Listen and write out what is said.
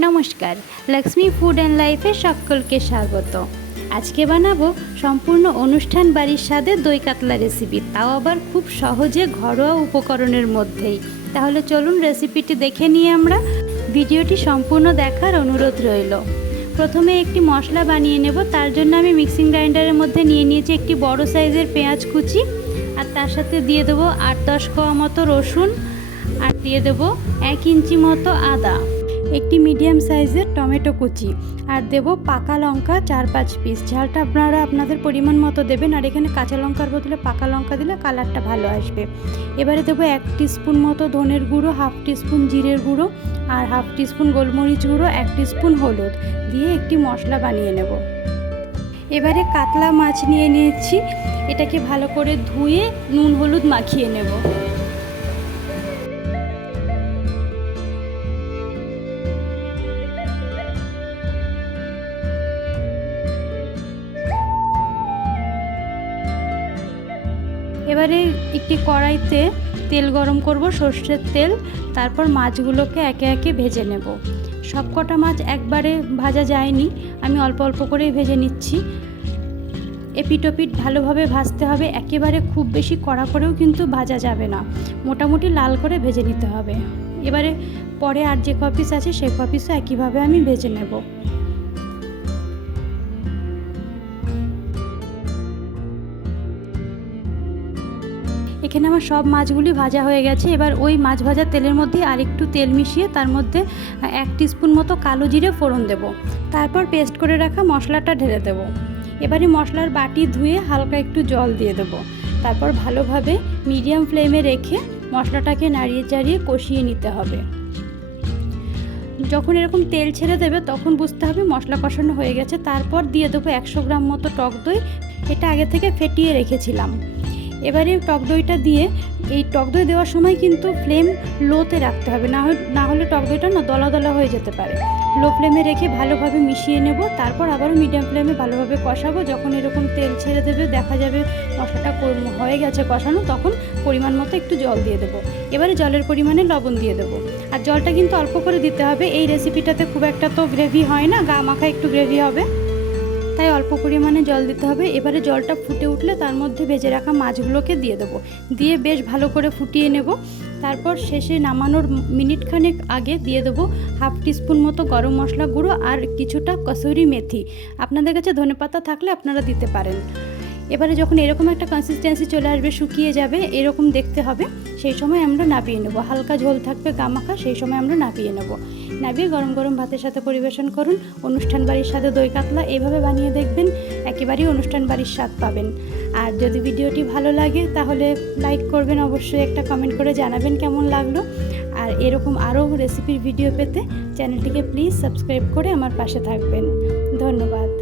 নমস্কার, Lakshmi food and লাইফে সকলকে স্বাগত। আজকে বানাবো সম্পূর্ণ অনুষ্ঠান বাড়ির স্বাদে দই কাতলা রেসিপি তাও আবার খুব সহজে ঘরোয়া উপকরণের মধ্যেই। তাহলে চলুন রেসিপিটি দেখে নিয়ে আমরা। ভিডিওটি সম্পূর্ণ দেখার অনুরোধ রইল। প্রথমে একটি মশলা বানিয়ে নেব, তার জন্য আমি মিক্সিং গ্রাইন্ডারের মধ্যে নিয়ে নিয়েছি একটি বড় সাইজের পেঁয়াজ কুচি, আর তার সাথে দিয়ে দেবো আট দশ কোয়া মতো রসুন, আর দিয়ে দেবো এক ইঞ্চি মতো আদা। একটি মিডিয়াম সাইজের টমেটো কুচি। আর দেব পাকা লঙ্কা চার পাঁচ পিস ঝালটা আপনারা আপনাদের পরিমাণ মতো দেবেন। আর এখানে কাঁচা লঙ্কার বদলে পাকা লঙ্কা দিলে কালারটা ভালো আসবে। এবারে দেবো এক স্পুন মতো ধনের গুঁড়ো, হাফ টিস্পুন জিরের গুঁড়ো আর হাফ টিস্পুন গোলমরিচ গুঁড়ো, এক স্পুন হলুদ। দিয়ে একটি মশলা বানিয়ে নেব। এবারে কাতলা মাছ নিয়ে নিয়েছি। এটাকে ভালো করে ধুয়ে নুন হলুদ মাখিয়ে নেব। এবারে একটি কড়াইতে তেল গরম করব, সর্ষের তেল। তারপর মাছগুলোকে একে একে ভেজে নেব। সব কটা মাছ একবারে ভাজা যায়নি, আমি অল্প অল্প করেই ভেজে নিচ্ছি। এপিটোপিট ভালোভাবে ভাজতে হবে, একেবারে খুব বেশি কড়া করেও কিন্তু ভাজা যাবে না। মোটামুটি লাল করে ভেজে নিতে হবে। এবারে পরে আর যে কপিস আছে সেই কপিসও একইভাবে আমি ভেজে নেব। এখানে আমার সব মাছগুলি ভাজা হয়ে গেছে। এবার ওই মাছ ভাজা তেলের মধ্যে আর একটু তেল মিশিয়ে তার মধ্যে এক স্পুন মতো কালো জিরে ফোড়ন দেব। তারপর পেস্ট করে রাখা মশলাটা ঢেলে দেব। এবারে মশলার বাটি ধুয়ে হালকা একটু জল দিয়ে দেবো। তারপর ভালোভাবে মিডিয়াম ফ্লেমে রেখে মশলাটাকে নাড়িয়ে চাড়িয়ে কষিয়ে নিতে হবে। যখন এরকম তেল ছেড়ে দেবে, তখন বুঝতে হবে মশলা কষানো হয়ে গেছে। তারপর দিয়ে দেবো একশো গ্রাম মতো টক দই। এটা আগে থেকে ফেটিয়ে রেখেছিলাম। এবারে টক দইটা দিয়ে, এই টক দই দেওয়ার সময় কিন্তু ফ্লেম লোতে রাখতে হবে। না না হলে টক দইটা না দলা দলা হয়ে যেতে পারে। লো ফ্লেমে রেখে ভালোভাবে মিশিয়ে নেব, তারপর আবারও মিডিয়াম ফ্লেমে ভালোভাবে কষাবো। যখন এরকম তেল ছেড়ে দেবে, দেখা যাবে মশলাটা হয়ে গেছে কষানো, তখন পরিমাণ মতো একটু জল দিয়ে দেবো। এবারে জলের পরিমাণে লবণ দিয়ে দেবো। আর জলটা কিন্তু অল্প করে দিতে হবে। এই রেসিপিটাতে খুব একটা তো গ্রেভি হয় না, গা মাখা একটু গ্রেভি হবে। অল্প পরিমাণে জল দিতে হবে। এবারে জলটা ফুটে উঠলে তার মধ্যে ভেজে রাখা মাছগুলোকে দিয়ে দেবো। দিয়ে বেশ ভালো করে ফুটিয়ে নেব। তারপর শেষে নামানোর মিনিট খানেক আগে দিয়ে দেবো হাফ টিস্পুন মতো গরম মশলা গুঁড়ো আর কিছুটা কসুরি মেথি। আপনাদের কাছে ধনেপাতা থাকলে আপনারা দিতে পারেন। এবারে যখন এরকম একটা কনসিস্টেন্সি চলে আসবে, শুকিয়ে যাবে, এরকম দেখতে হবে। সেই সময় আমরা নাপিয়ে নেব। হালকা ঝোল থাকবে গামাখা, সেই সময় আমরা নাপিয়ে নেব। নাপিয়ে গরম গরম ভাতের সাথে পরিবেশন করুন। অনুষ্ঠান বাড়ির সাথে দই কাতলা এইভাবে বানিয়ে দেখবেন, একেবারেই অনুষ্ঠান বাড়ির স্বাদ পাবেন। আর যদি ভিডিওটি ভালো লাগে, তাহলে লাইক করবেন, অবশ্যই একটা কমেন্ট করে জানাবেন কেমন লাগল। আর এরকম আরও রেসিপির ভিডিও পেতে চ্যানেলটিকে প্লিজ সাবস্ক্রাইব করে আমার পাশে থাকবেন। ধন্যবাদ।